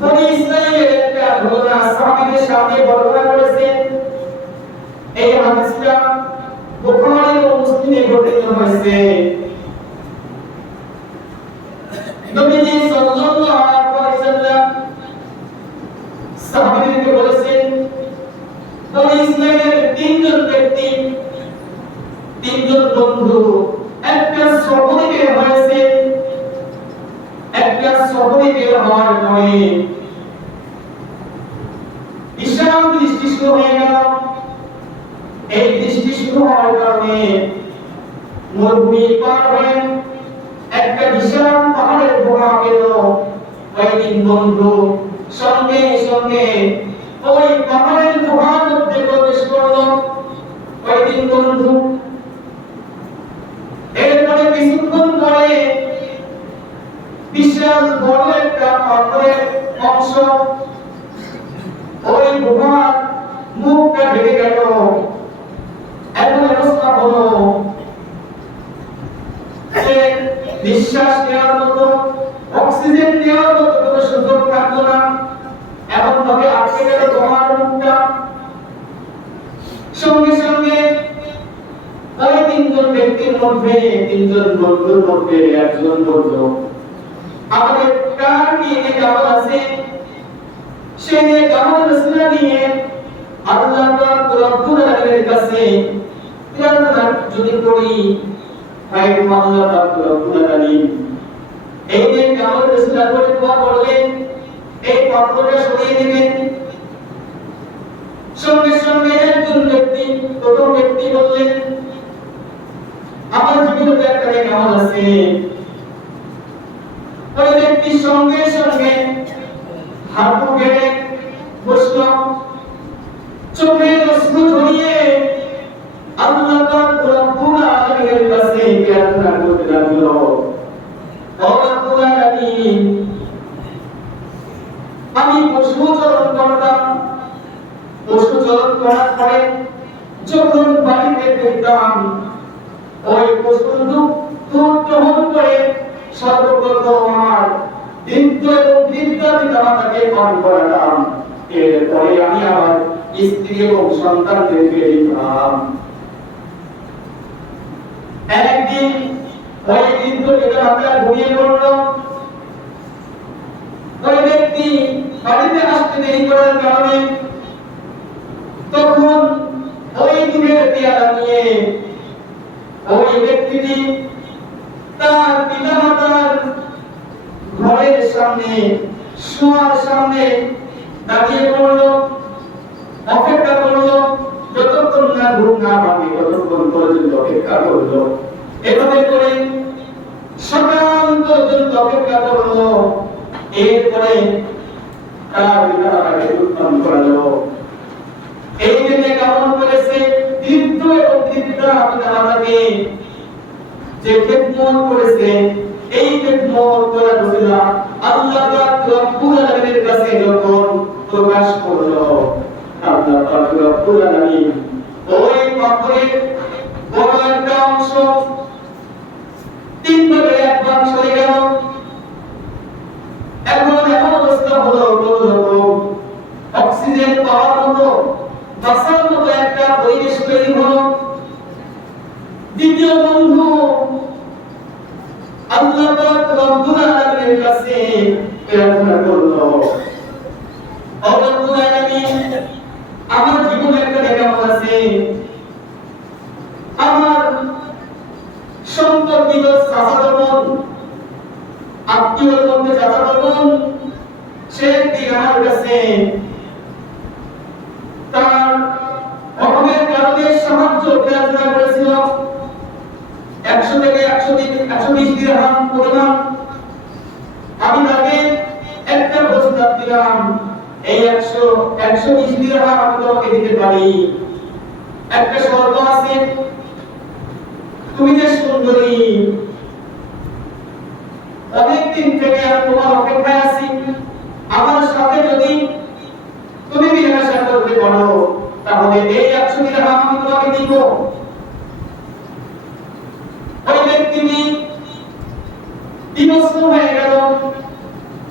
বনি ইসরাইলের একটা ঘটনা সাহাবীদের সামনে বর্ণনা করেছেন। এই হাদিসটা বুখারী ও মুসলিমে বর্ণিত হয়েছে। নবীজি সাল্লাল্লাহু আলাইহি ওয়াসাল্লাম সাহাবীদেরকে বলেছেন, বনি ইসরাইলের তিনজন ব্যক্তি, তিনজন বন্ধু একটা সফরে বের হয়েছে। একটা সফরে বের হওয়ার পরে বিশাল বৃষ্টি শুরু হয়ে গেল। এই বৃষ্টি শুরু হওয়ার কারণে মরুভূমি পার হয়ে একটা বিশাল পাহাড়ের গুহা পেল। ওই তিন বন্ধু সঙ্গে সঙ্গে ওই পাহাড়ের গুহার মধ্যে প্রবেশ করলো। ওই তিন বন্ধু এরপরে কিছুক্ষণ পরে বিশাল বড় একটা পাথরের অংশ ওই গুহার মুখটা ঢেকে গেল। এমন অবস্থা হলো যে নিঃশ্বাস নেওয়ার মতো, অক্সিজেন নেওয়ার মতো কোনো সুযোগ থাকলো না। এমন ভাবে আটকে গেল গুহার মুখটা। সঙ্গে সঙ্গে ওই তিনজন ব্যক্তির মধ্যে, তিনজন বন্ধুর মধ্যে একজন বলল, আমাদের কার নিয়ে গামল আছে, সে নিয়ে গামল রসুলা নিয়ে আল্লাহ রব্বুল আলামিনের কাছে প্রার্থনা যদি করি, হায় আল্লাহ রব্বুল আলামিন এই যে গামল রসুলা করে দোয়া করলেন, এই পাথরটা সরিয়ে দিবেন। সঙ্গে সঙ্গে একজন ব্যক্তি, প্রথম ব্যক্তি বললেন, আমার জীবনে একটা গামল আছে। ওই ব্যক্তি সঙ্গে সঙ্গে হাঁটু গেড়ে বসল, চোখে অশ্রু ঝরিয়ে আল্লাহ পাক রব্বুল আলামিনের কাছে প্রার্থনা করতে লাগলো, ও রব্বুল আলামিন, আমি পশু চরণ করতাম, পশু চরণ করার পরে যখন বাড়িতে ফিরতাম ওই পশুর দুধ গ্রহণ করে সর্বপ্রথম আমার বৃদ্ধ এবং বৃদ্ধা পিতামাতাকে পান করাতাম। এরপরে আমি আমার স্ত্রী এবং সন্তানদেরকে দিতাম। একদিন ওই বৃদ্ধ পিতামাতা ঘুমিয়ে পড়ল। ওই ব্যক্তি বাড়িতে আসতে দেরি করার কারণে তখন ওই দুধের পেয়ালা নিয়ে ওই ব্যক্তিটি তার পিতামাতার ঘরের সামনে, শোয়ার সামনে দাঁড়িয়ে পড়ল, অপেক্ষা করল যতক্ষণ না ঘুম না ভাঙে ততক্ষণ পর্যন্ত অপেক্ষা করল। এভাবে করে সকাল পর্যন্ত অপেক্ষা করল। এরপরে তার পিতামাতাকে উত্তম করালো। এই জন্য কেমন করেছে বৃদ্ধ এবং বৃদ্ধা পিতামাতাকে যে খেদমত করেছে, এই খেদমত করার ওসিলা আল্লাহ পাক রব্বুল আলামিনের কাছে যখন প্রকাশ করলো, আল্লাহ পাক রব্বুল আলামিন ওই পাথরের বড় একটা অংশ তিন ভাগে এক ভাগ সরে গেল। এখন এমন অবস্থা হলো, অক্সিজেন পাওয়ার মতো, বাঁচার মতো একটা পরিবেশ তৈরি হলো। দ্বিতীয় বন্ধু আল্লাহ পাক রব্বুল আলামিনের কাছে প্রার্থনা করলো, ও রব্বুল আলামিন, আমার জীবনে একটা নেকামত আছে, আমার সম্পর্কিত চাচাতো বোন, আত্মীয়র মধ্যে চাচাতো বোন, সে একদিন আমার কাছে তার অভাবের কারণে সাহায্য প্রার্থনা করেছিল। 100 থেকে 120 দিরহাম পরিমাণ আমি তাকে একটা প্রস্তাব দিলাম, এই 120 দিরহাম আমি তোমাকে দিতে পারি। একটা শর্ত আছে, তুমি যে সুন্দরী, অনেকদিন থেকে আমি তোমার অপেক্ষায় আছি, আমার সাথে যদি তুমি মেলামেশা করতে পারো তাহলে এই 100 দিরহাম আমি তোমাকে দিব। ওই ব্যক্তিটি বিমর্ষ হয়ে গেল,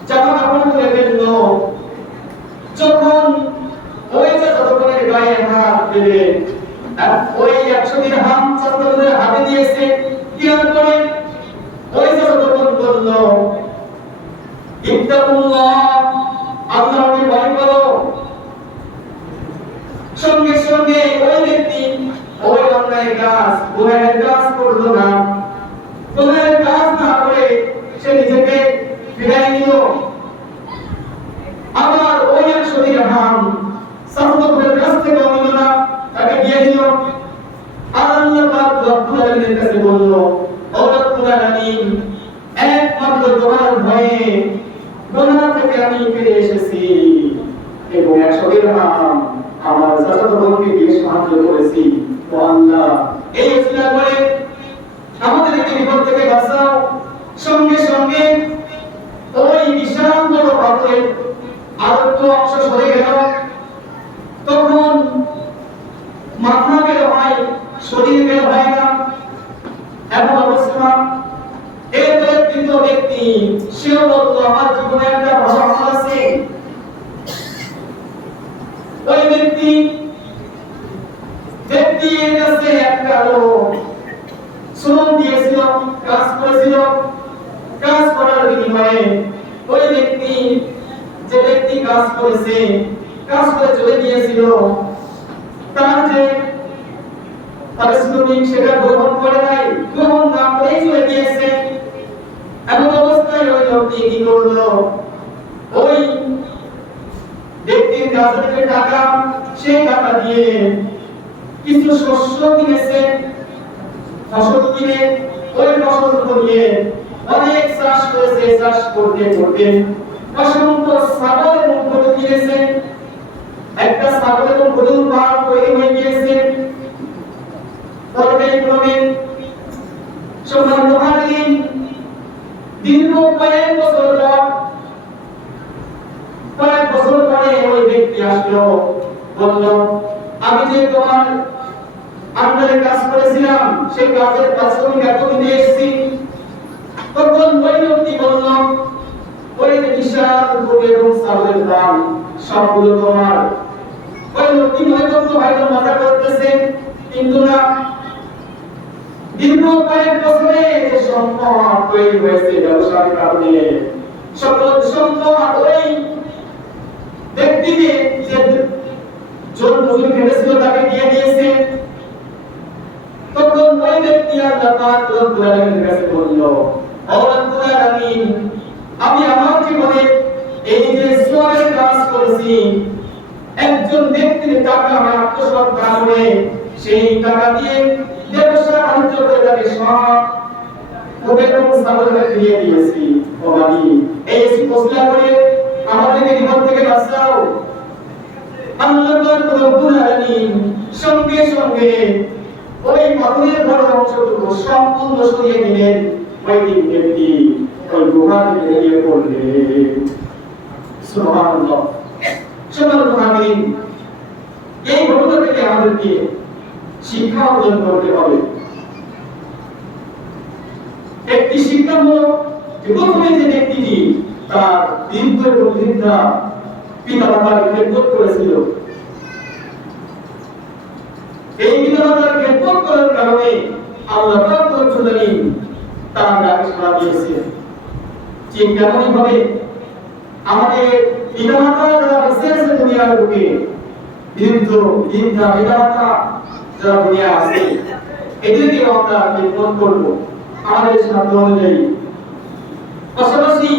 জামা কাপড় খুলে জন্য যখন ওই চাচাদের গায়ে হাত দিলে আর ওই 100 দিরহাম চাচাদের হাতে দিয়েছে দেওয়ার পরে ওই চাচাদের বলল ইত্তাকুল্লাহ, আল্লাহকে ভয় করো। সঙ্গে সঙ্গে ওই ব্যক্তি ওই অন্যায় কাজ গুনাহের কাজ করলো না, গুনাহের কাজ না করে সে নিজেকে ফিরাই নিল। আবার ওই 100 দিরহাম সাহাবাদের কাছ থেকে নিল না, তাকে দিয়ে দিল। আর আল্লাহ পাক রব্বুল আলামিনের কাছে বলল, ও রব্বুল আলামিন, একমাত্র তোমার ভয়ে গুনাহ থেকে আমি ফিরে এসেছি এবং 100 দিরহাম আমার চাচাতো বোনকে দিয়ে সাহায্য করেছি। ও আল্লাহ, এই উসিলা করে আমাদেরকে বিপদ থেকে বাঁচাও। সঙ্গে সঙ্গে ওই বিশাল বড় পাথরের আরেকটু অংশ সরে গেল। তখন মাথা বের হয়, শরীর বের হয় না, এমন অবস্থা। এরপরে তৃতীয় ব্যক্তি সেও বলল, আমার জীবনে একটা ভালো আমল আছে। ওই ব্যক্তির কাছে একটা লোক শ্রম দিয়েছিল, কাজ করেছিল। কাজ করার বিনিময়ে ওই ব্যক্তি, যে ব্যক্তি কাজ করেছে, কাজ করে চলে গিয়েছিল, তার যে পারিশ্রমিক সেটা গ্রহণ করে নাই, গ্রহণ না করেই চলে গিয়েছে। এমন অবস্থায় ওই লোকটি কি করলো, ওই ব্যক্তির কাছে যে টাকা, সেই টাকা দিয়ে কিছু শস্য কিনেছে, ফসল কিনে ওই ফসল নিয়ে অনেক চাষ করেছে। চাষ করতে করতে অসংখ্য ছাগল এবং গরু কিনেছে। একটা ছাগল এবং গরুর পাল তৈরি হয়ে গিয়েছে। পর্যায়ক্রমে সম্মানিত হাজিরিন, দীর্ঘ কয়েক বছর পরে ওই ব্যক্তি আসলো, বলল, আমি যে তোমার আন্ডারে কাজ করেছিলাম, সেই কাজের পারিশ্রমিক এতদিন দিয়ে এসেছি। তখন ওই লোকটি বলল, ওই যে বিশাল গরু এবং ছাগলের দাম সবগুলো তোমার। ওই লোকটি মনে করতো হয়তো মজা করতেছে, কিন্তু না। দীর্ঘ কয়েক বছরে যে সম্পদ তৈরি হয়েছে ব্যবসার কারণে, সকল সম্পদ ওই ব্যক্তিকে যে জোর মজুরি খেটেছিল তাকে দিয়ে দিয়েছে। তখন ওই ব্যক্তি আল্লাহ পাক রব্বুল আলামিনের কাছে বলল, ও রব্বুল আলামিন, আমি আমার জীবনে এই যে সওয়াবের কাজ করেছি, একজন ব্যক্তির টাকা আমি আত্মসাৎ না করে সেই টাকা দিয়ে ব্যবসা বাণিজ্য করে তাকে সব এবং সাবলকে ফিরিয়ে দিয়েছি। ও মালিক, এই ওসিলা করে আমাদেরকে বিপদ থেকে বাঁচাও। আল্লাহ পাক রব্বুল আলামিন সঙ্গে সঙ্গে ওই পাথরের বড় অংশটুকু সম্পূর্ণ সরিয়ে দিলেন। ওই ব্যক্তি ওই গুহা থেকে বেরিয়ে পড়লেন। সুবহানাল্লাহ। সম্মানিত হাজিরিন, এই ঘটনা থেকে আমাদেরকে শিক্ষা অর্জন করতে হবে। একটি শিক্ষা হলো যে প্রথমে যে ব্যক্তিটি তার দীর্ঘ এবং বৃদ্ধা পিতা মাতার খেদমত করেছিল, এই পিতা মাতার খেদমত করার কারণে আল্লাহ পাক রব্বুল আলামিন তার ডাকে সাড়া দিয়েছে। ঠিক তেমনই ভাবে আমাদের পিতা মাতা যারা বেঁচে আছে দুনিয়ার বুকে, বৃদ্ধ বৃদ্ধা পিতা মাতা যারা দুনিয়া আছে, এদেরকে আমরা খেদমত করবো আমাদের সাধ্য অনুযায়ী। পাশাপাশি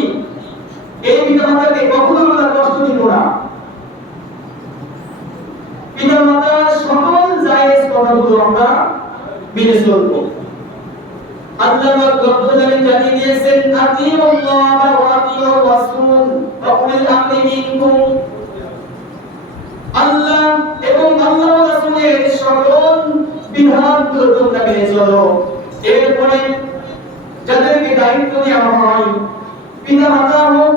এই পিতা মাতাকে কখনো আমরা কষ্ট দিব না। পিতা মাতার সকল জায়েজ কথাগুলো আমরা মেনে চলবো। আল্লাহ রব্বুল আলামিন জানিয়ে দিয়েছেন, আতিউল্লাহ ওয়া আতিউর রাসূল ওয়া উলিল আমরি মিনকুম। আল্লাহ এবং আল্লাহর রাসূলের সকল বিধানগুলো তোমরা মেনে চলো। এরপরে যাদেরকে দায়িত্ব দেওয়া হয়, পিতা মাতা হোক,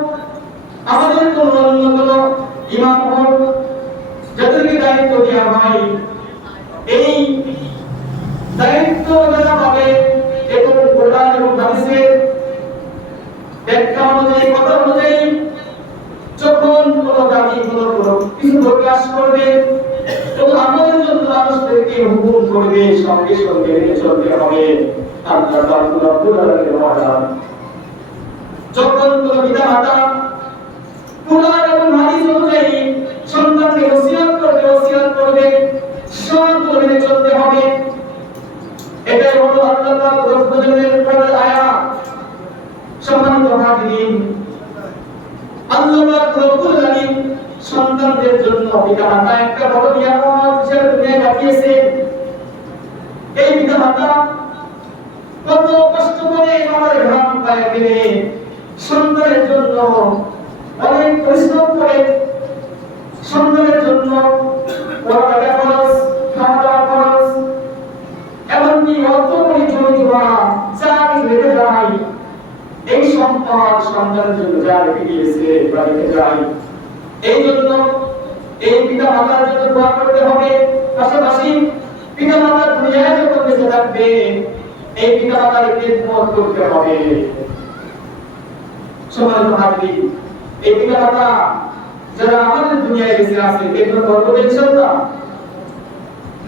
আমাদের কোন অন্য কোন ইমাম হোক, যাদেরকে দায়িত্ব দেওয়া হয়, এই দায়িত্ব যারা পাবে এবং কোরআন এবং হাদিসের ব্যাখ্যা অনুযায়ী, কথা অনুযায়ী কিছু প্রকাশ করবে এবং আমাদের জন্য মানুষদেরকে হুকুম করবে, সঙ্গে সঙ্গে মেনে চলতে হবে। আল্লাহ পাক রব্বুল আলামিনের ওয়াদা। যখন কোন পিতা মাতা কুরআন এবং হাদিস অনুযায়ী সন্তানকে ওসিয়ত করবে সবগুলো মেনে চলতে হবে। এটাই হলো আল্লাহ পাক রব্বুল আলামিনের আয়াত। সম্মানিত হাজিরিন, আল্লাহ পাক রব্বুল আলামিন সন্তানদের জন্য পিতামাতা একটা বড় নিয়ামত হিসেবে দুনিয়ায় পাঠিয়েছে। এই পিতামাতা কত কষ্ট করে আমাদের ঘাম পায়ে ফেলে সন্তানের জন্য অনেক পরিশ্রম করে সন্তানের জন্য পড়ালেখা খরচ, খাওয়া দাওয়া খরচ, এমনকি অর্থ করে জমি জমা যা রেখে যায়, এই সম্পদ সন্তানের জন্য যা রেখে গিয়েছে বা রেখে যায়, এই জন্য এই পিতা মাতার জন্য দোয়া করতে হবে। পাশাপাশি পিতা মাতার দুনিয়ায় যখন বেঁচে থাকবে এই পিতা মাতার খেদমত করতে হবে। সম্মানিত হাজিরিন, এই পিতা মাতা যারা আমাদের দুনিয়ায় বেঁচে আছে এগুলো করবো ইনশাআল্লাহ,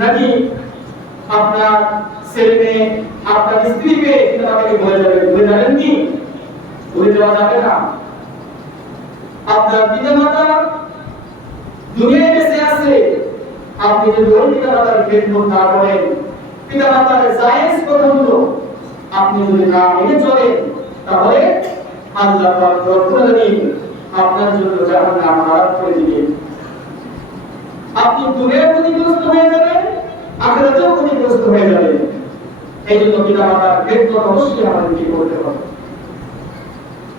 নাকি আপনার ছেলে মেয়ে আপনার স্ত্রীকে পিতা মাতাকে ভুলে যাবেন কি? ভুলে যাওয়া যাবে না। আপনার পিতা মাতা দুনিয়ায় বেঁচে আছে, আপনি যদি ওই পিতা মাতার খেদমত না করেন, পিতা মাতার জায়েজ কথাগুলো আপনি যদি না মেনে চলেন, তাহলে আল্লাহ পাক রব্বুল আলামিন আপনার জন্য জাহান্নাম হারাম করে দিবেন। আপনি দুনিয়ায় ক্ষতিগ্রস্ত হয়ে যাবেন, আখিরাতেও ক্ষতিগ্রস্ত হয়ে যাবেন। এই জন্য পিতা মাতার খেদমত অবশ্যই আমাদেরকে করতে হবে।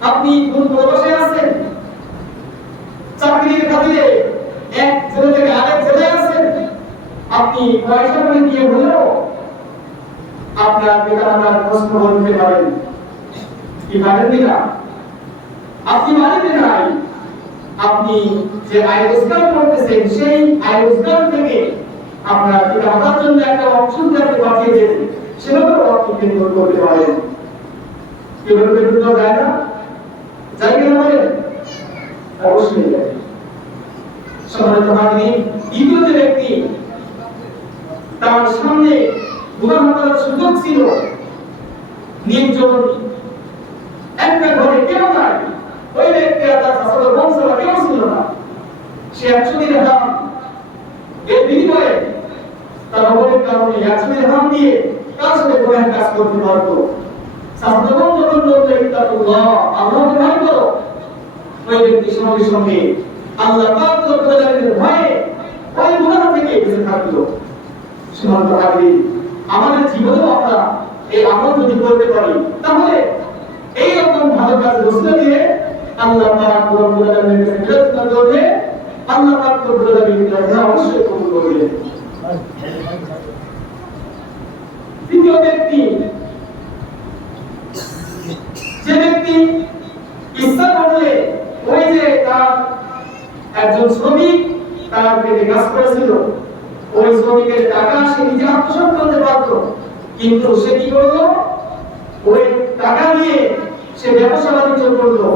আপনি কোন প্রবাসে আছেন, চাকরির খাতিরে এক জেলা থেকে আরেক জেলায় আছেন, আপনি পয়সা করে দিয়ে হলেও আপনার পিতা মাতার প্রশ্ন বলতে পারেন কি পারেন না? আপনি মানেন নাই, আপনি যে আয় রোজগার করতেছেন সেই আয় রোজগার থেকে আপনার পিতা মাতার জন্য একটা অংশ আপনি বাঁচিয়ে দেন, সেটাও আপনি খেদমত করতে পারেন। কিভাবে খেদমত যায় না? যাই কিনা বলেন? অবশ্যই যায়। সম্মানিত হাজিরিন, দ্বিতীয় যে ব্যক্তি তার সামনে গুনাহ করার সুযোগ ছিল, নির্জন একটা ঘরে কেউ নাই, ওই ব্যক্তি আর তার চাচাতো বোন ছাড়া কেউ ছিল না। সে 100 দিরহাম এর বিনিময়ে তার অভাবের কারণে 100 দিরহাম দিয়ে তার সাথে গুনাহের কাজ করতে পারত। চাচাতো বোন যখন বলতে ইত্তাকুল্লাহ, আল্লাহকে ভয় করো, ওই ব্যক্তি সঙ্গে সঙ্গে আল্লাহ পাক রব্বুল আলামিনের ভয়ে ওই গুনাহ থেকে বেঁচে থাকলো। সম্মানিত হাজিরিন, আমাদের জীবনেও আমরা এই আমল যদি করতে পারি, তাহলে এই রকম ভালো কাজের ওসিলা দিয়ে আল্লাহ পাক রব্বুল আলামিনের কাছে প্রার্থনা করলে আল্লাহ পাক রব্বুল আলামিন প্রার্থনা অবশ্যই কবুল করবেন। তৃতীয় ব্যক্তি, যে ব্যক্তি ইচ্ছা করলে ওই যে তার একজন শ্রমিক তার পেটে কাজ করেছিল, ওই শ্রমিকের টাকা সে নিজে আত্মসাৎ করতে পারত, কিন্তু সে কি করলো? ওই টাকা দিয়ে সে ব্যবসা বাণিজ্য করলো।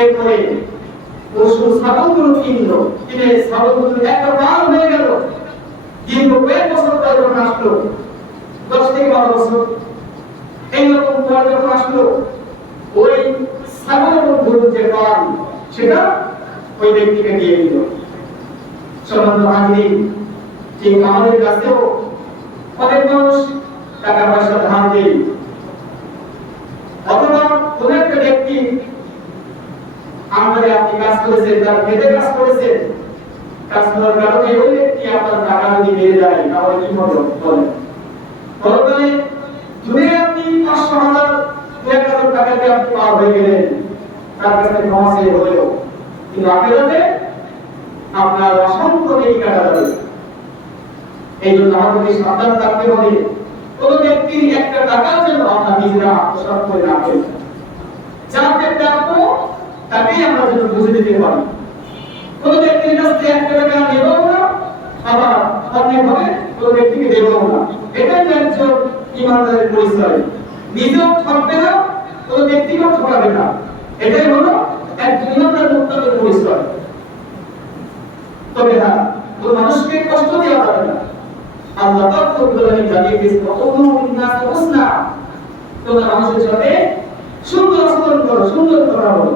এরপরে পশু ছাগলগুলো কিনলো, কিনে ছাগলগুলো একটা পাল হয়ে গেল। কিন্তু কয়েক বছর পর যখন আসলো, 10 থেকে 12 বছর এইরকম পর যখন আসলো, ওই ছাগল এবং গরুর যে পাল সেটা ওই ব্যক্তিকে দিয়ে দিল। সম্মানিত হাজিরিন, ঠিক আমাদের কাছেও অনেক মানুষ টাকা পয়সা ধার দেয়, অথবা কোন একটা ব্যক্তি আমাদের আপনি কাজ করেছেন, তার খেতে কাজ করেছেন, কাজ করার কারণে ওই ব্যক্তি আপনার টাকা যদি বেড়ে যায়, তাহলে কি হবে বলেন? পরকালে যদি আপনি 500,000 1000 টাকা দিয়ে আপনি পার হয়ে গেলেন, তার কাছে ক্ষমা চেয়ে হলেও, কিন্তু আখিরাতে আপনার অসংখ্য নেকি কাটা যাবে। এই জন্য আমাদের সাবধান থাকতে হবে, কোন ব্যক্তির একটা টাকার জন্য আমরা নিজেরা আত্মসাৎ করে না ফেলি। যাকে প্রাপ্য তাকেই আমরা যেন বুঝে দিতে পারি। কোন ব্যক্তির কাছ থেকে একটা টাকা নেব না, আবার অন্যভাবে কোন ব্যক্তিকে দেব না। এটাই একজন ইমানদারের পরিচয়। নিজেও ঠকবে না, কোন ব্যক্তিকেও ঠকাবে না। এটাই হলো একজন ইমানদার মুত্তাকির পরিচয়। তবে হ্যাঁ, কোন মানুষকে কষ্ট দেওয়া যাবে না। আল্লাহ পাক রব্বুল আলামিন জানিয়ে দিয়েছেন, "ওয়াকুলু লিন-নাসি হুসনা", তোমরা মানুষের সাথে সুন্দর আচরণ করো, সুন্দর কথা বলো।